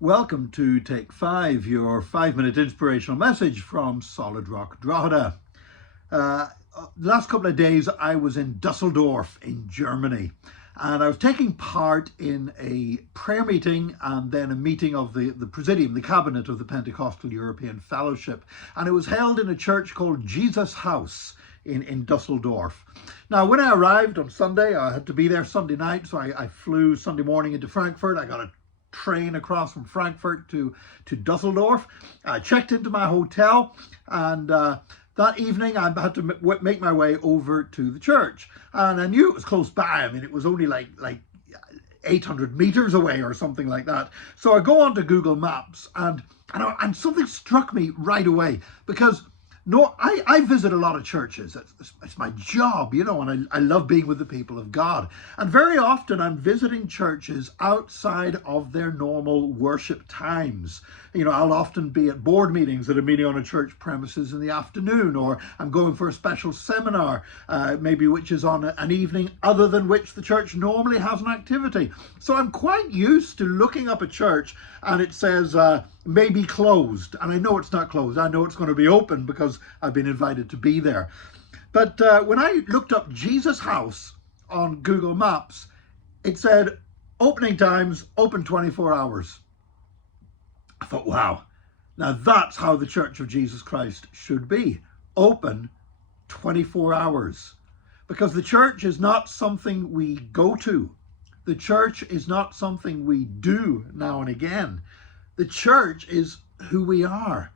Welcome to Take 5, your 5-minute inspirational message from Solid Rock Drogheda. The last couple of days I was in Dusseldorf in Germany, and I was taking part in a prayer meeting and then a meeting of the Presidium, the Cabinet of the Pentecostal European Fellowship, and it was held in a church called Jesus House in Dusseldorf. Now, when I arrived on Sunday, I had to be there Sunday night, so I flew Sunday morning into Frankfurt. I got a train across from Frankfurt to Dusseldorf. I checked into my hotel, and that evening I had to make my way over to the church. And I knew it was close by. I mean, it was only like 800 meters away or something like that. So I go onto Google Maps, and something struck me right away, because I visit a lot of churches. It's my job, and I love being with the people of God. And very often I'm visiting churches outside of their normal worship times. I'll often be at board meetings that are meeting on a church premises in the afternoon, or I'm going for a special seminar, maybe which is on an evening other than which the church normally has an activity. So I'm quite used to looking up a church and it says maybe closed, and I know it's not closed. I know it's going to be open because I've been invited to be there. But when I looked up Jesus House on Google Maps, it said opening times, open 24 hours. I thought, wow, now that's how the Church of Jesus Christ should be, open 24 hours. Because the church is not something we go to. The church is not something we do now and again. The church is who we are.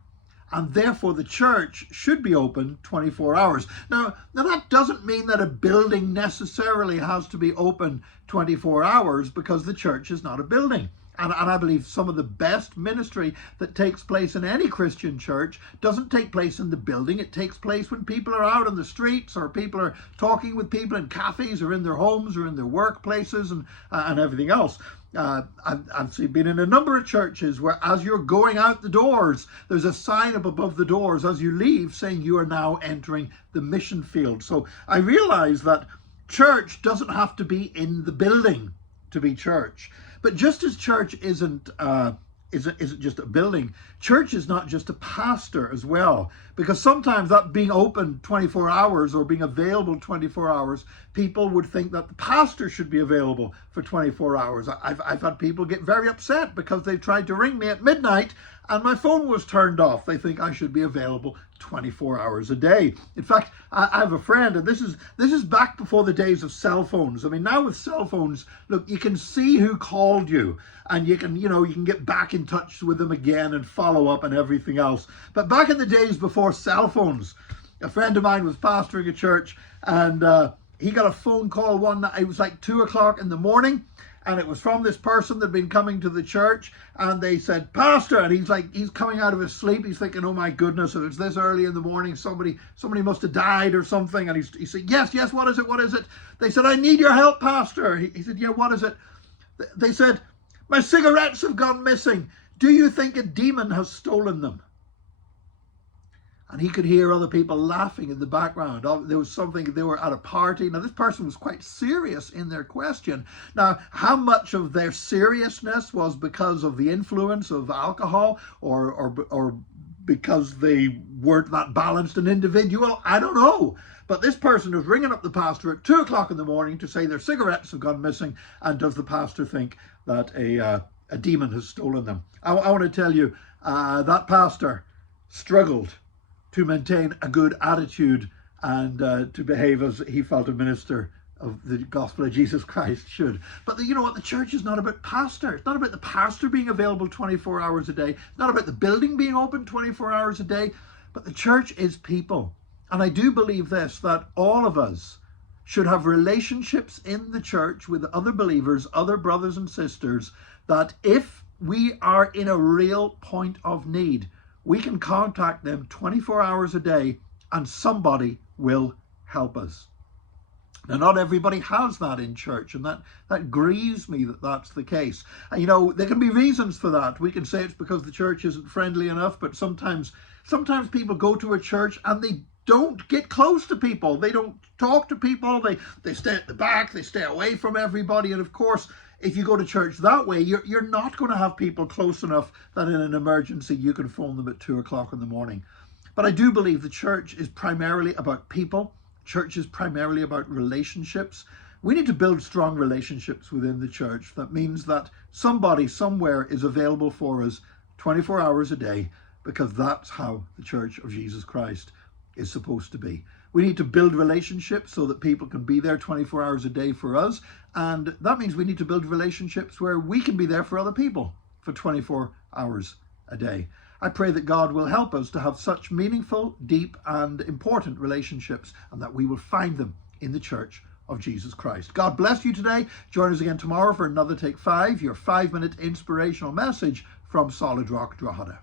And therefore the church should be open 24 hours. Now that doesn't mean that a building necessarily has to be open 24 hours, because the church is not a building. And I believe some of the best ministry that takes place in any Christian church doesn't take place in the building. It takes place when people are out on the streets, or people are talking with people in cafes, or in their homes, or in their workplaces, and everything else. I've been in a number of churches where, as you're going out the doors, there's a sign up above the doors as you leave saying you are now entering the mission field. So I realize that church doesn't have to be in the building to be church. But just as church isn't just a building, church is not just a pastor as well. Because sometimes that being open 24 hours or being available 24 hours, people would think that the pastor should be available for 24 hours. I've had people get very upset because they tried to ring me at midnight and my phone was turned off. They think I should be available 24 hours a day. In fact, I have a friend, and this is back before the days of cell phones. I mean, now with cell phones, look, you can see who called you, and you can get back in touch with them again and follow up and everything else. But back in the days before cell phones, a friend of mine was pastoring a church, and he got a phone call one night. It was like 2 o'clock in the morning. And it was from this person that had been coming to the church, and they said, "Pastor," and he's coming out of his sleep. He's thinking, "Oh my goodness, if it's this early in the morning, somebody must have died or something." And he said, yes, what is it? They said, "I need your help, Pastor." He said, "Yeah, what is it?" They said, "My cigarettes have gone missing. Do you think a demon has stolen them?" And he could hear other people laughing in the background. There was something, they were at a party. Now, this person was quite serious in their question. Now, how much of their seriousness was because of the influence of alcohol, or because they weren't that balanced an individual? I don't know. But this person was ringing up the pastor at 2 o'clock in the morning to say their cigarettes have gone missing. And does the pastor think that a demon has stolen them? I want to tell you, that pastor struggled to maintain a good attitude and to behave as he felt a minister of the gospel of Jesus Christ should. But you know what? The church is not about pastor. It's not about the pastor being available 24 hours a day. It's not about the building being open 24 hours a day. But the church is people. And I do believe this, that all of us should have relationships in the church with other believers, other brothers and sisters, that if we are in a real point of need, we can contact them 24 hours a day and somebody will help us. Now, not everybody has that in church, and that grieves me that that's the case. And, there can be reasons for that. We can say it's because the church isn't friendly enough, but sometimes people go to a church and they don't get close to people. They don't talk to people. They stay at the back. They stay away from everybody. And of course, If you go to church that way, you're not going to have people close enough that in an emergency you can phone them at 2 o'clock in the morning. But I do believe the church is primarily about people. Church is primarily about relationships. We need to build strong relationships within the church. That means that somebody somewhere is available for us 24 hours a day, because that's how the Church of Jesus Christ is supposed to be. We need to build relationships so that people can be there 24 hours a day for us. And that means we need to build relationships where we can be there for other people for 24 hours a day. I pray that God will help us to have such meaningful, deep, and important relationships, and that we will find them in the Church of Jesus Christ. God bless you today. Join us again tomorrow for another Take 5, your 5-minute inspirational message from Solid Rock Drogheda.